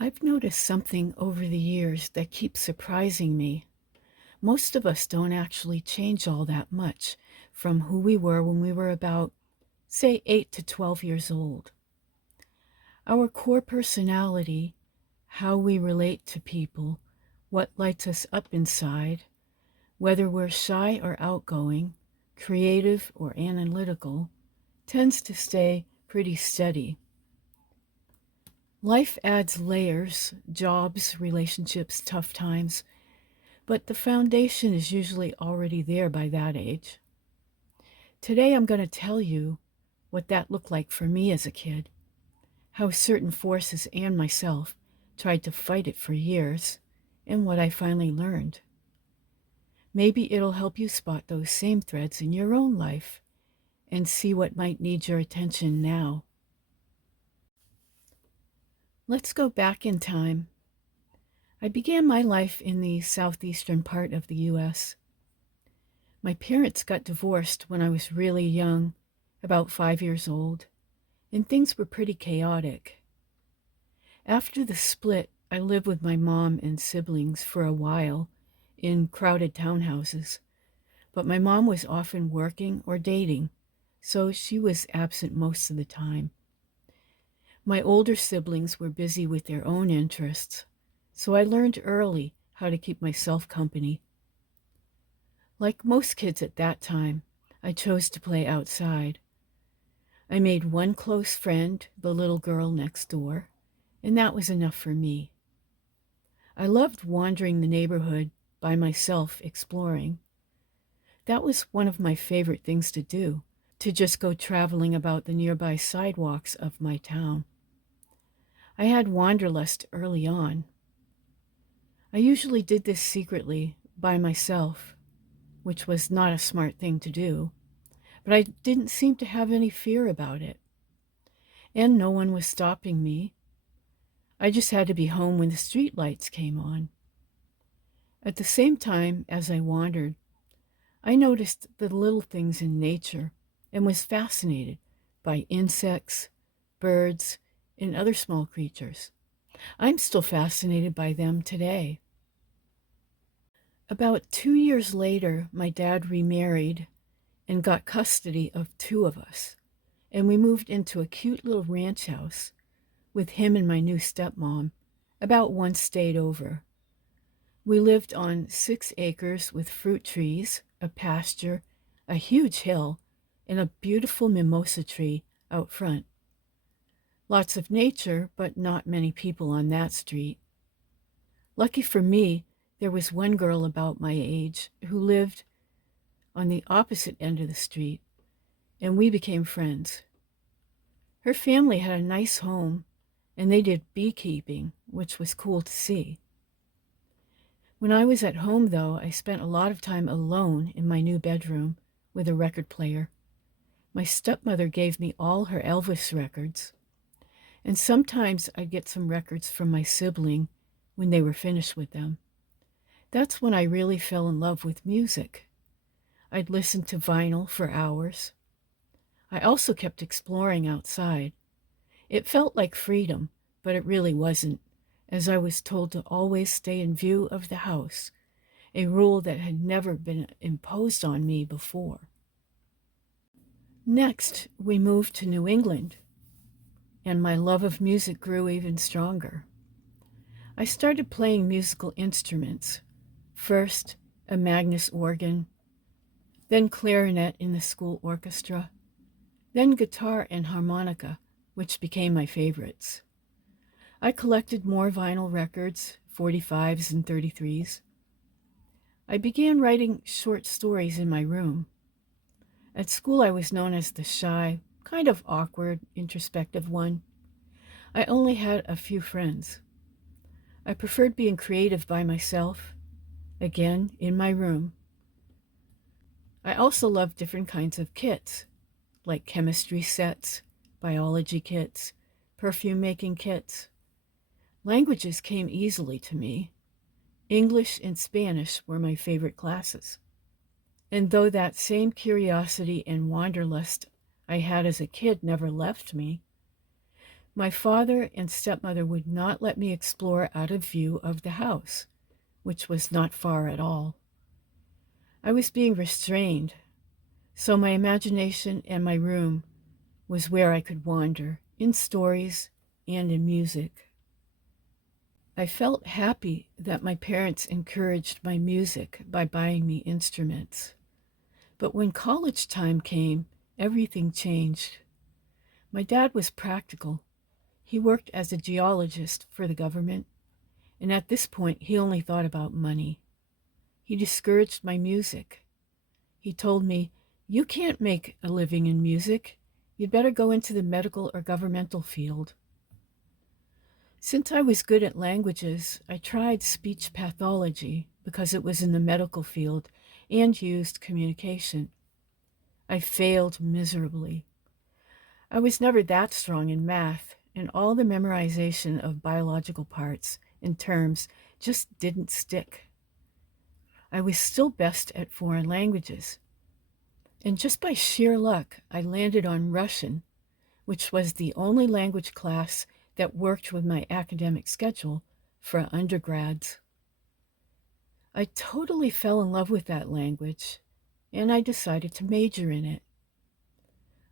I've noticed something over the years that keeps surprising me. Most of us don't actually change all that much from who we were when we were about, say, 8 to 12 years old. Our core personality, how we relate to people, what lights us up inside, whether we're shy or outgoing, creative or analytical, tends to stay pretty steady. Life adds layers, jobs, relationships, tough times, but the foundation is usually already there by that age. Today I'm going to tell you what that looked like for me as a kid, how certain forces and myself tried to fight it for years, and what I finally learned. Maybe it'll help you spot those same threads in your own life and see what might need your attention now. Let's go back in time. I began my life in the southeastern part of the U.S. My parents got divorced when I was really young, about 5 years old, and things were pretty chaotic. After the split, I lived with my mom and siblings for a while in crowded townhouses, but my mom was often working or dating, so she was absent most of the time. My older siblings were busy with their own interests, so I learned early how to keep myself company. Like most kids at that time, I chose to play outside. I made one close friend, the little girl next door, and that was enough for me. I loved wandering the neighborhood by myself, exploring. That was one of my favorite things to do, to just go traveling about the nearby sidewalks of my town. I had wanderlust early on. I usually did this secretly, by myself, which was not a smart thing to do, but I didn't seem to have any fear about it. And no one was stopping me. I just had to be home when the street lights came on. At the same time as I wandered, I noticed the little things in nature and was fascinated by insects, birds, and other small creatures. I'm still fascinated by them today. About 2 years later, my dad remarried and got custody of two of us, and we moved into a cute little ranch house with him and my new stepmom, about one state over. We lived on 6 acres with fruit trees, a pasture, a huge hill, and a beautiful mimosa tree out front. Lots of nature, but not many people on that street. Lucky for me, there was one girl about my age who lived on the opposite end of the street, and we became friends. Her family had a nice home, and they did beekeeping, which was cool to see. When I was at home, though, I spent a lot of time alone in my new bedroom with a record player. My stepmother gave me all her Elvis records, and sometimes I'd get some records from my sibling when they were finished with them. That's when I really fell in love with music. I'd listen to vinyl for hours. I also kept exploring outside. It felt like freedom, but it really wasn't, as I was told to always stay in view of the house, a rule that had never been imposed on me before. Next, we moved to New England, and my love of music grew even stronger. I started playing musical instruments. First, a Magnus organ, then clarinet in the school orchestra, then guitar and harmonica, which became my favorites. I collected more vinyl records, 45s and 33s. I began writing short stories in my room. At school, I was known as the shy, kind of awkward, introspective one. I only had a few friends. I preferred being creative by myself, again, in my room. I also loved different kinds of kits, like chemistry sets, biology kits, perfume making kits. Languages came easily to me. English and Spanish were my favorite classes. And though that same curiosity and wanderlust I had as a kid never left me, My father and stepmother would not let me explore out of view of the house, which was not far at all. I was being restrained, so my imagination and my room was where I could wander, in stories and in music. I felt happy that my parents encouraged my music by buying me instruments. But when college time came, everything changed. My dad was practical. He worked as a geologist for the government, and at this point, he only thought about money. He discouraged my music. He told me, "You can't make a living in music. You'd better go into the medical or governmental field." Since I was good at languages, I tried speech pathology because it was in the medical field and used communication. I failed miserably. I was never that strong in math, and all the memorization of biological parts and terms just didn't stick. I was still best at foreign languages. And just by sheer luck, I landed on Russian, which was the only language class that worked with my academic schedule for undergrads. I totally fell in love with that language, and I decided to major in it.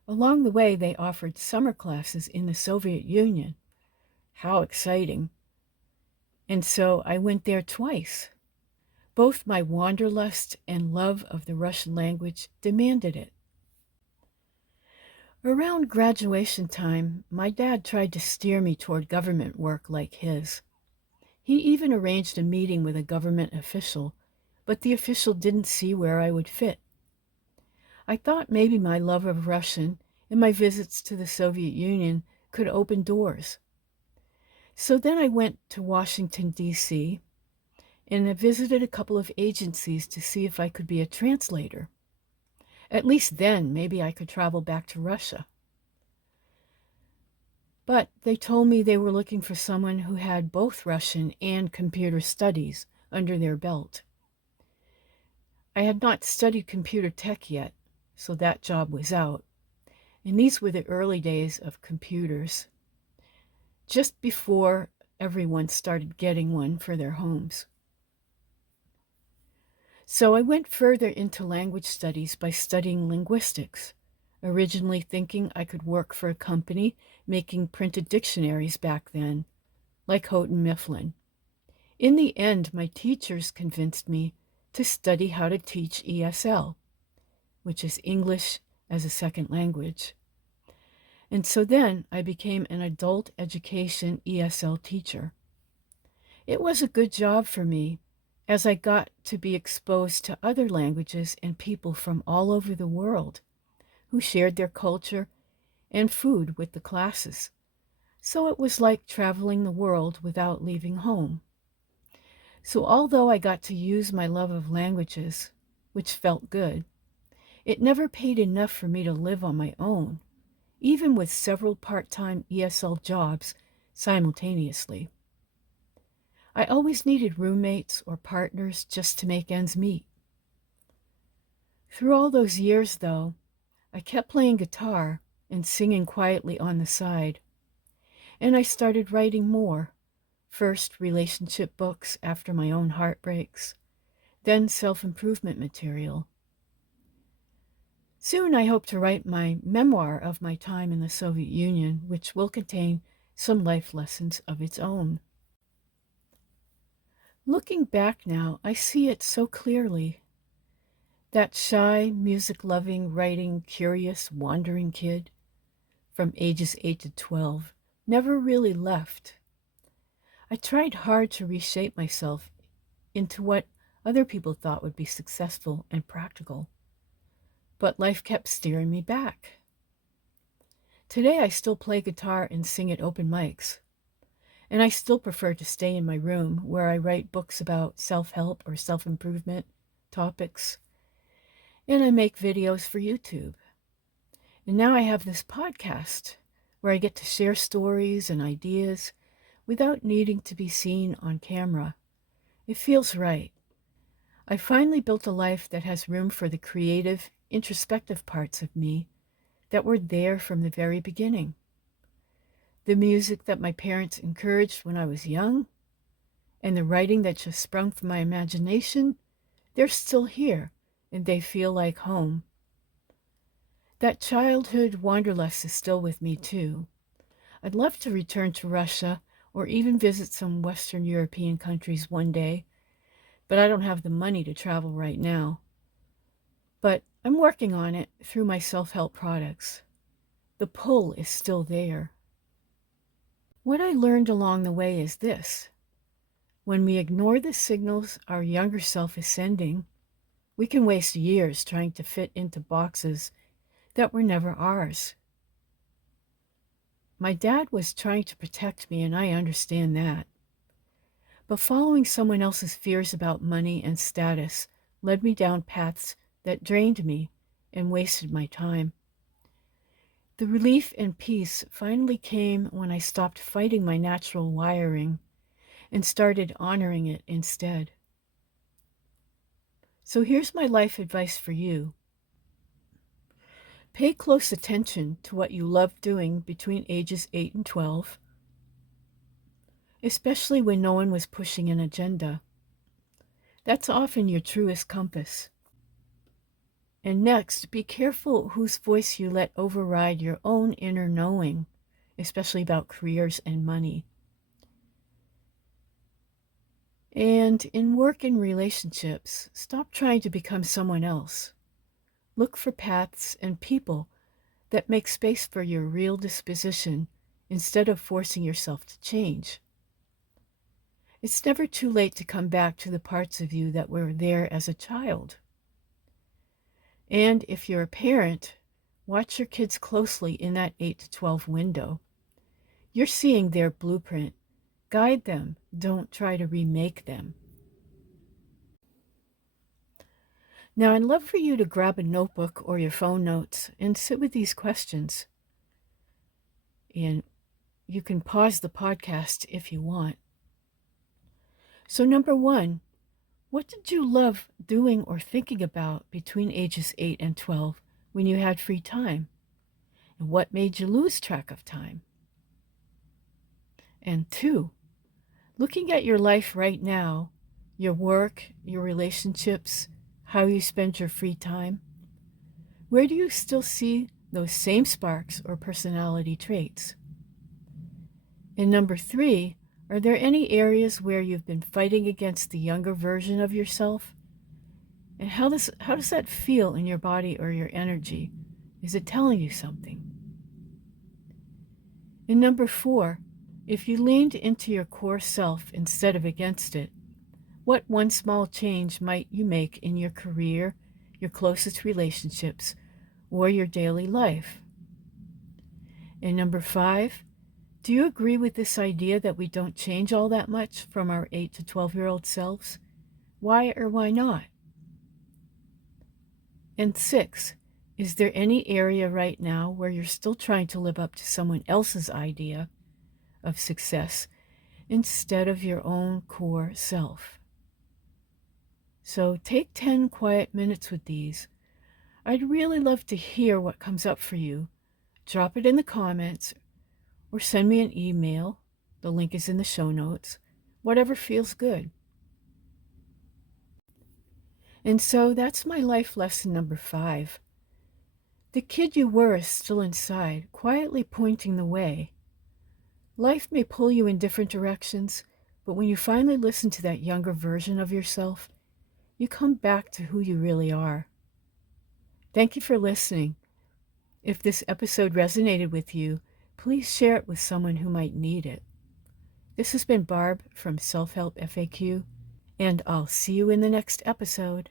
Along the way, they offered summer classes in the Soviet Union. How exciting! And so I went there twice. Both my wanderlust and love of the Russian language demanded it. Around graduation time, my dad tried to steer me toward government work like his. He even arranged a meeting with a government official, but the official didn't see where I would fit. I thought maybe my love of Russian and my visits to the Soviet Union could open doors. So then I went to Washington, D.C., and I visited a couple of agencies to see if I could be a translator. At least then, maybe I could travel back to Russia. But they told me they were looking for someone who had both Russian and computer studies under their belt. I had not studied computer tech yet, so that job was out. And these were the early days of computers, just before everyone started getting one for their homes. So I went further into language studies by studying linguistics, originally thinking I could work for a company making printed dictionaries back then, like Houghton Mifflin. In the end, my teachers convinced me to study how to teach ESL, which is English as a second language. And so then I became an adult education ESL teacher. It was a good job for me, as I got to be exposed to other languages and people from all over the world who shared their culture and food with the classes. So it was like traveling the world without leaving home. So although I got to use my love of languages, which felt good, it never paid enough for me to live on my own, even with several part-time ESL jobs simultaneously. I always needed roommates or partners just to make ends meet. Through all those years, though, I kept playing guitar and singing quietly on the side. And I started writing more. First relationship books after my own heartbreaks, then self-improvement material. Soon I hope to write my memoir of my time in the Soviet Union, which will contain some life lessons of its own. Looking back now, I see it so clearly. That shy, music-loving, writing, curious, wandering kid from ages 8 to 12 never really left. I tried hard to reshape myself into what other people thought would be successful and practical, but life kept steering me back. Today I still play guitar and sing at open mics, and I still prefer to stay in my room where I write books about self-help or self-improvement topics, and I make videos for YouTube. And now I have this podcast where I get to share stories and ideas without needing to be seen on camera. It feels right. I finally built a life that has room for the creative, introspective parts of me that were there from the very beginning. the music that my parents encouraged when I was young, and the writing that just sprung from my imagination, they're still here, and they feel like home. That childhood wanderlust is still with me, too. I'd love to return to Russia or even visit some Western European countries one day, but I don't have the money to travel right now. But I'm working on it through my self-help products. The pull is still there. What I learned along the way is this. When we ignore the signals our younger self is sending, we can waste years trying to fit into boxes that were never ours. My dad was trying to protect me, and I understand that. But following someone else's fears about money and status led me down paths that drained me and wasted my time. The relief and peace finally came when I stopped fighting my natural wiring and started honoring it instead. So here's my life advice for you. Pay close attention to what you love doing between ages 8 and 12, especially when no one was pushing an agenda. That's often your truest compass. And next, be careful whose voice you let override your own inner knowing, especially about careers and money. And in work and relationships, stop trying to become someone else. Look for paths and people that make space for your real disposition instead of forcing yourself to change. It's never too late to come back to the parts of you that were there as a child. And if you're a parent, watch your kids closely in that 8 to 12 window. You're seeing their blueprint. Guide them. Don't try to remake them. Now, I'd love for you to grab a notebook or your phone notes and sit with these questions. And you can pause the podcast if you want. So, number 1, what did you love doing or thinking about between ages 8 and 12 when you had free time? And what made you lose track of time? And 2, looking at your life right now, your work, your relationships, how you spend your free time, where do you still see those same sparks or personality traits? And number 3, are there any areas where you've been fighting against the younger version of yourself? And how does that feel in your body or your energy? Is it telling you something? And number 4, if you leaned into your core self instead of against it, what one small change might you make in your career, your closest relationships, or your daily life? And number 5, do you agree with this idea that we don't change all that much from our 8 to 12-year-old selves? Why or why not? And 6, is there any area right now where you're still trying to live up to someone else's idea of success instead of your own core self? So take 10 quiet minutes with these. I'd really love to hear what comes up for you. Drop it in the comments or send me an email. The link is in the show notes. Whatever feels good. And so that's my life lesson number 5. The kid you were is still inside, quietly pointing the way. Life may pull you in different directions, but when you finally listen to that younger version of yourself, you come back to who you really are. Thank you for listening. If this episode resonated with you, please share it with someone who might need it. This has been Barb from Self-Help FAQ, and I'll see you in the next episode.